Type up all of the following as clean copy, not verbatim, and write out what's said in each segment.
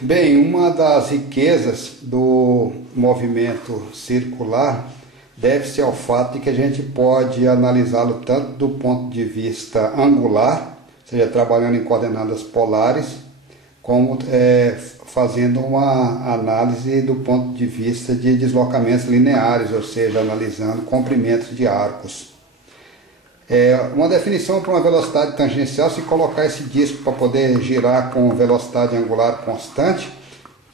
Bem, uma das riquezas do movimento circular deve-se ao fato de que a gente pode analisá-lo tanto do ponto de vista angular, ou seja, trabalhando em coordenadas polares, como fazendo uma análise do ponto de vista de deslocamentos lineares, ou seja, analisando comprimentos de arcos. Uma definição para uma velocidade tangencial: se colocar esse disco para poder girar com velocidade angular constante,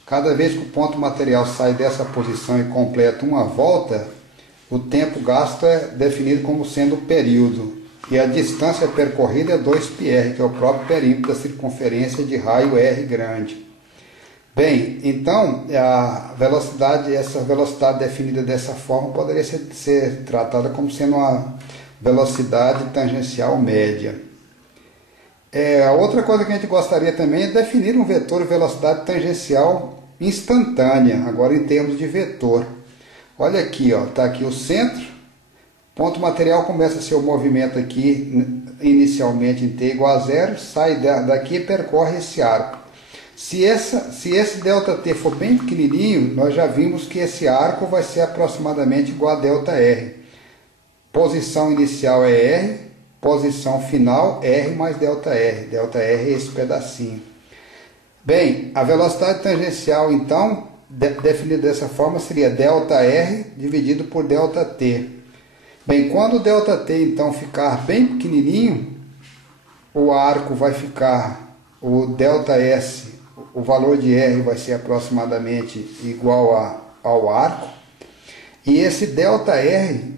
cada vez que o ponto material sai dessa posição e completa uma volta, o tempo gasto é definido como sendo o período, e a distância percorrida é 2πr, que é o próprio perímetro da circunferência de raio R grande. Bem, então, essa velocidade definida dessa forma poderia ser tratada como sendo uma velocidade tangencial média. A outra coisa que a gente gostaria também é definir um vetor de velocidade tangencial instantânea, agora em termos de vetor. Olha aqui, está aqui o centro, ponto material começa seu movimento aqui, inicialmente em t igual a 0, sai daqui e percorre esse arco. Se esse ΔT for bem pequenininho, nós já vimos que esse arco vai ser aproximadamente igual a ΔR. Posição inicial é R, posição final R mais ΔR. ΔR é esse pedacinho. Bem, a velocidade tangencial, então, definida dessa forma, seria ΔR dividido por ΔT. Bem, quando o ΔT, então, ficar bem pequenininho, o arco vai ficar, o ΔS, o valor de R vai ser aproximadamente igual ao arco, e esse ΔR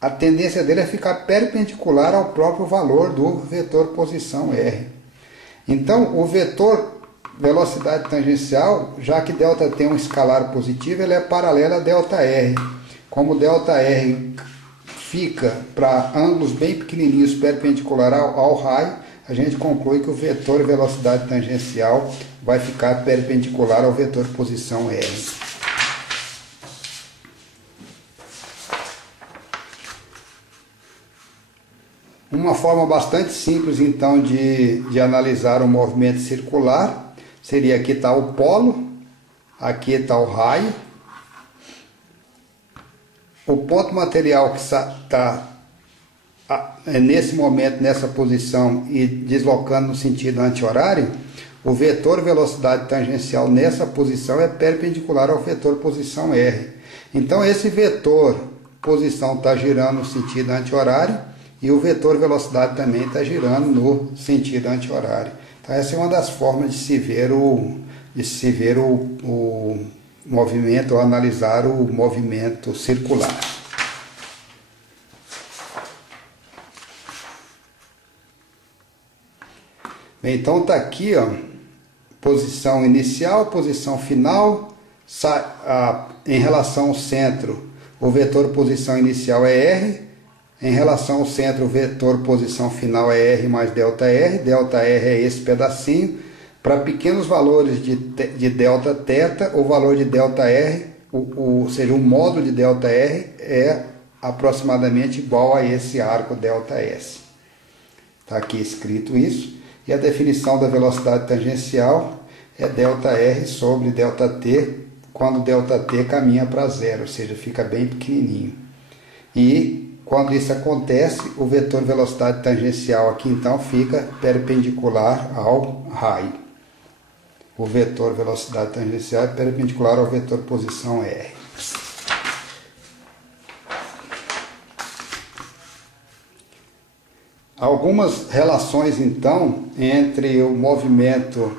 a tendência dele é ficar perpendicular ao próprio valor do vetor posição R. Então, o vetor velocidade tangencial, já que ΔT é um escalar positivo, ele é paralelo a ΔR. Como ΔR fica para ângulos bem pequenininhos perpendicular ao raio, a gente conclui que o vetor velocidade tangencial vai ficar perpendicular ao vetor posição R. Uma forma bastante simples, então, de analisar o movimento circular seria: aqui está o polo, aqui está o raio. O ponto material que está nesse momento, nessa posição e deslocando no sentido anti-horário, o vetor velocidade tangencial nessa posição é perpendicular ao vetor posição R. Então esse vetor posição está girando no sentido anti-horário e o vetor velocidade também está girando no sentido anti-horário. Então essa é uma das formas de se ver o movimento, ou analisar o movimento circular. Bem, então está aqui, posição inicial, posição final. Em relação ao centro, o vetor posição inicial é R. Em relação ao centro, o vetor posição final é R mais ΔR. ΔR é esse pedacinho. Para pequenos valores de Δθ, o valor de ΔR, ou seja, o módulo de ΔR é aproximadamente igual a esse arco ΔS. Está aqui escrito isso. E a definição da velocidade tangencial é ΔR sobre ΔT, quando ΔT caminha para zero, ou seja, fica bem pequenininho. E quando isso acontece, o vetor velocidade tangencial aqui então fica perpendicular ao raio. O vetor velocidade tangencial é perpendicular ao vetor posição R. Algumas relações, então, entre o movimento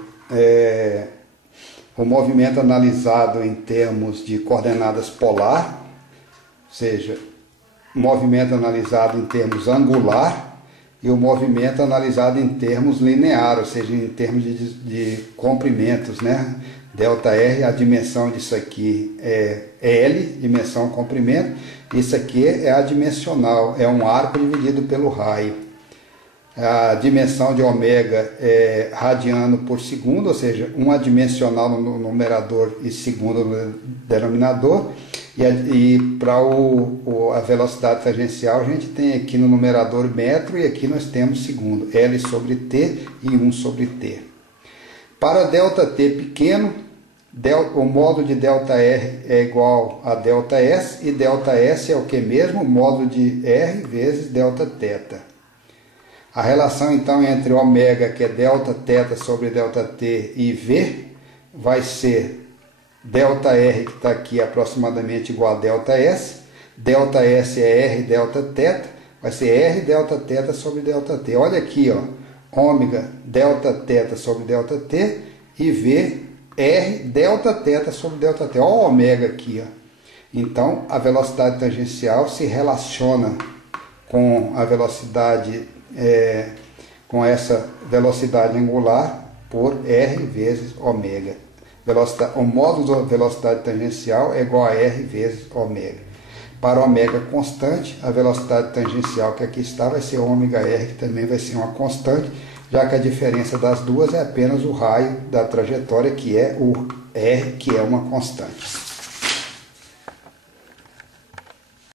analisado em termos de coordenadas polar, ou seja, movimento analisado em termos angular, e o movimento analisado em termos linear, ou seja, em termos de comprimentos, né? ΔR, a dimensão disso aqui é L, dimensão comprimento, isso aqui é adimensional, é um arco dividido pelo raio. A dimensão de ômega é radiano por segundo, ou seja, um adimensional no numerador e segundo no denominador. E para a velocidade tangencial, a gente tem aqui no numerador metro e aqui nós temos segundo, L sobre T e 1 sobre T. Para ΔT pequeno, o módulo de ΔR é igual a ΔS, e ΔS é o que mesmo? O módulo de R vezes Δθ. A relação então entre ômega, que é Δθ sobre ΔT, e V, vai ser ΔR, que está aqui, aproximadamente igual a ΔS. ΔS é R Δθ, vai ser R Δθ sobre ΔT. Olha aqui, ó, ômega Δθ sobre ΔT e V R Δθ sobre ΔT. Olha o ômega aqui, ó. Então, a velocidade tangencial se relaciona com a velocidade, com essa velocidade angular por R vezes ômega. O módulo da velocidade tangencial é igual a R vezes ômega. Para ômega constante, a velocidade tangencial que aqui está vai ser ômega R, que também vai ser uma constante, já que a diferença das duas é apenas o raio da trajetória, que é o R, que é uma constante.